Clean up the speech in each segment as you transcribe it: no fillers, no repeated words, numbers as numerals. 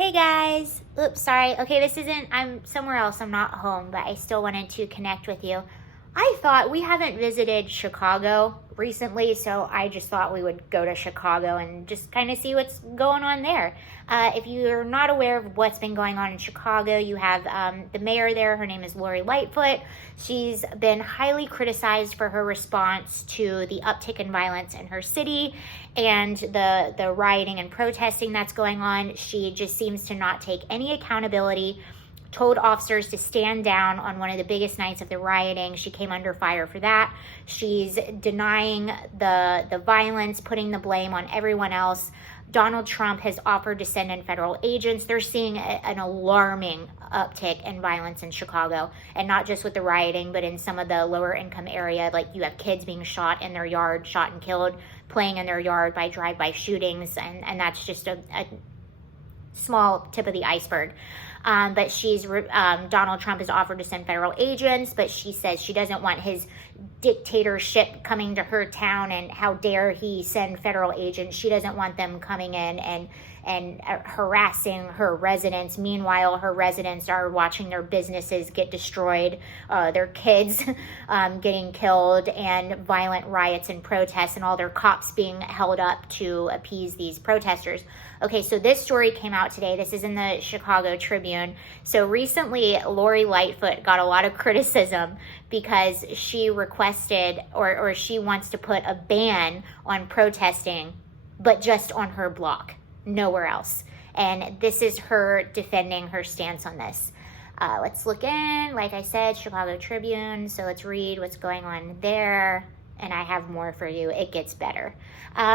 Hey guys! Oops, sorry. Okay, I'm somewhere else. I'm not home, but I still wanted to connect with you. I thought we haven't visited Chicago recently, so I just thought we would go to Chicago and just kind of see what's going on there. If you're not aware of what's been going on in Chicago, you have the mayor there. Her name is Lori Lightfoot. She's been highly criticized for her response to the uptick in violence in her city and the rioting and protesting that's going on. She just seems to not take any accountability. Told officers to stand down on one of the biggest nights of the rioting. She came under fire for that. She's denying the violence, putting the blame on everyone else. Donald Trump has offered to send in federal agents. They're seeing an alarming uptick in violence in Chicago, and not just with the rioting, but in some of the lower income area. Like, you have kids being shot in their yard, shot and killed, playing in their yard by drive-by shootings, and that's just a small tip of the iceberg. But Donald Trump has offered to send federal agents, but she says she doesn't want his dictatorship coming to her town, and how dare he send federal agents. She doesn't want them coming in and harassing her residents. Meanwhile, her residents are watching their businesses get destroyed, their kids getting killed, and violent riots and protests, and all their cops being held up to appease these protesters. Okay, so this story came out today. This is in the Chicago Tribune. So recently, Lori Lightfoot got a lot of criticism because she requested or she wants to put a ban on protesting, but just on her block, nowhere else. And this is her defending her stance on this. Let's look in, like I said, Chicago Tribune. So let's read what's going on there. And I have more for you. It gets better.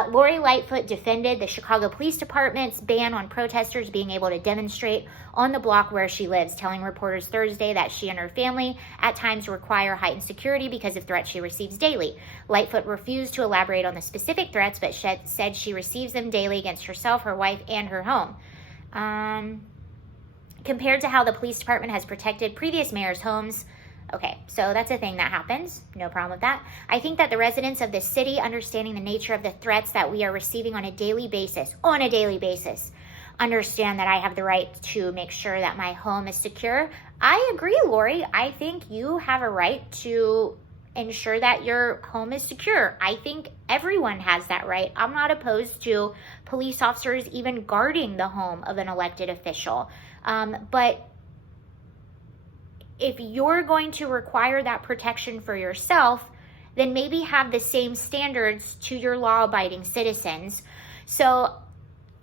Lori Lightfoot defended the Chicago Police Department's ban on protesters being able to demonstrate on the block where she lives, telling reporters Thursday that she and her family at times require heightened security because of threats she receives daily. Lightfoot refused to elaborate on the specific threats, but said she receives them daily against herself, her wife, and her home. Compared to how the police department has protected previous mayors' homes. Okay, so that's a thing that happens. No problem with that. I think that the residents of this city, understanding the nature of the threats that we are receiving on a daily basis, understand that I have the right to make sure that my home is secure. I agree, Lori. I think you have a right to ensure that your home is secure. I think everyone has that right. I'm not opposed to police officers even guarding the home of an elected official. But if you're going to require that protection for yourself, then maybe have the same standards to your law-abiding citizens. So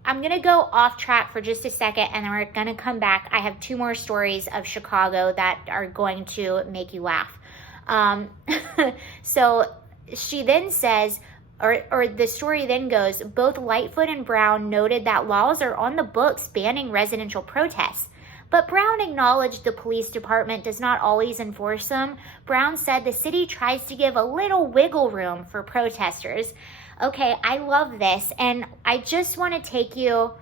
I'm going to go off track for just a second, and then we're going to come back. I have two more stories of Chicago that are going to make you laugh. So she then says, or the story then goes, both Lightfoot and Brown noted that laws are on the books banning residential protests. But Brown acknowledged the police department does not always enforce them. Brown said the city tries to give a little wiggle room for protesters. Okay, I love this. And I just want to take you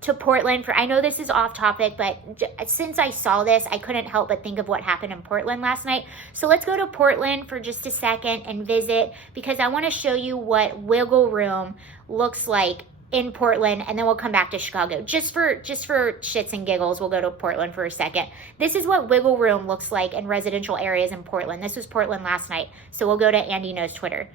to Portland. I know this is off topic, but since I saw this, I couldn't help but think of what happened in Portland last night. So let's go to Portland for just a second and visit, because I want to show you what wiggle room looks like in Portland, and then we'll come back to Chicago. Just for shits and giggles, we'll go to Portland for a second. This is what wiggle room looks like in residential areas in Portland. This was Portland last night. So we'll go to Andy Knows Twitter.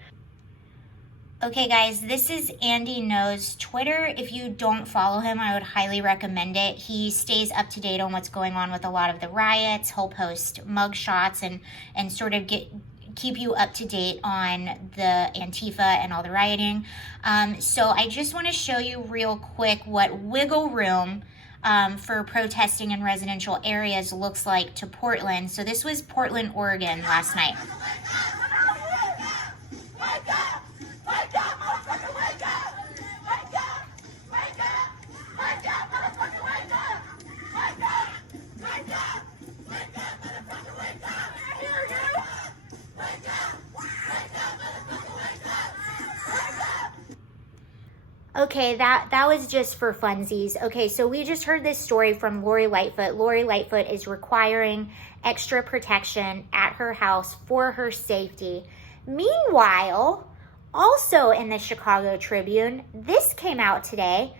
Okay, guys, this is Andy Knows Twitter. If you don't follow him, I would highly recommend it. He stays up to date on what's going on with a lot of the riots. He'll post mugshots and sort of keep you up to date on the Antifa and all the rioting. So I just want to show you real quick what wiggle room for protesting in residential areas looks like to Portland. So this was Portland, Oregon last night. Okay, that was just for funsies. Okay, so we just heard this story from Lori Lightfoot. Lori Lightfoot is requiring extra protection at her house for her safety. Meanwhile, also in the Chicago Tribune, this came out today.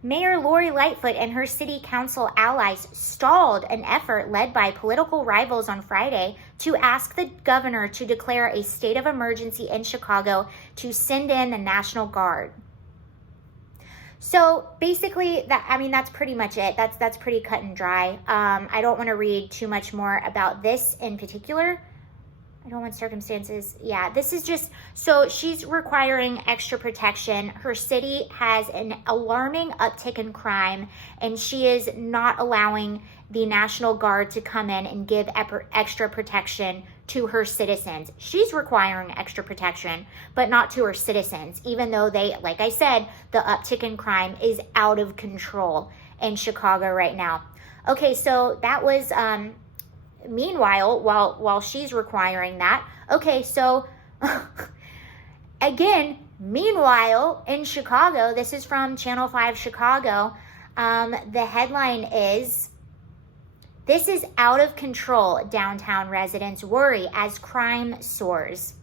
Mayor Lori Lightfoot and her city council allies stalled an effort led by political rivals on Friday to ask the governor to declare a state of emergency in Chicago to send in the National Guard. So basically, that's pretty much it. That's pretty cut and dry. I don't want to read too much more about this in particular. I don't want circumstances. Yeah, this is just, so she's requiring extra protection. Her city has an alarming uptick in crime, and she is not allowing the National Guard to come in and give extra protection to her citizens. She's requiring extra protection, but not to her citizens, even though they, like I said, the uptick in crime is out of control in Chicago right now. Okay, so that was, meanwhile, while she's requiring that, okay, so again, meanwhile in Chicago, this is from Channel 5 Chicago, the headline is, "This is out of control, downtown residents worry as crime soars."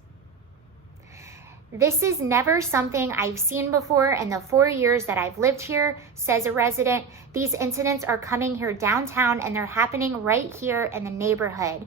"This is never something I've seen before in the 4 years that I've lived here," says a resident. "These incidents are coming here downtown and they're happening right here in the neighborhood."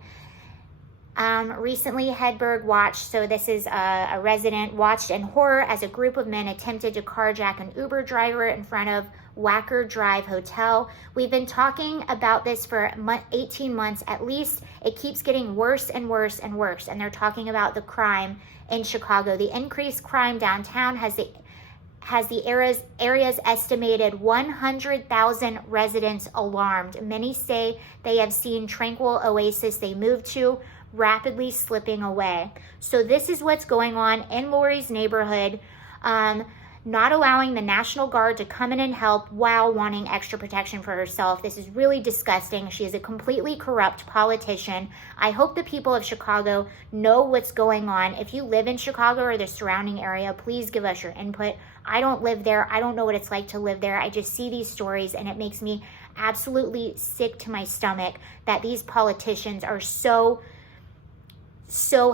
Recently, Hedberg watched, so this is a resident, watched in horror as a group of men attempted to carjack an Uber driver in front of Wacker Drive Hotel. "We've been talking about this for 18 months at least. It keeps getting worse and worse and worse." And they're talking about the crime in Chicago. "The increased crime downtown has the area's estimated 100,000 residents alarmed. Many say they have seen tranquil oasis they moved to rapidly slipping away." So this is what's going on in Lori's neighborhood. Not allowing the National Guard to come in and help while wanting extra protection for herself. This is really disgusting. She is a completely corrupt politician. I hope the people of Chicago know what's going on. If you live in Chicago or the surrounding area, please give us your input. I don't live there. I don't know what it's like to live there. I just see these stories and it makes me absolutely sick to my stomach that these politicians are so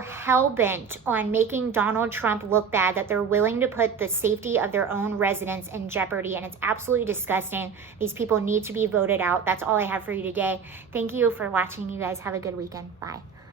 hell-bent on making Donald Trump look bad that they're willing to put the safety of their own residents in jeopardy, and it's absolutely disgusting. These people need to be voted out. That's all I have for you today. Thank you for watching. You guys have a good weekend. Bye.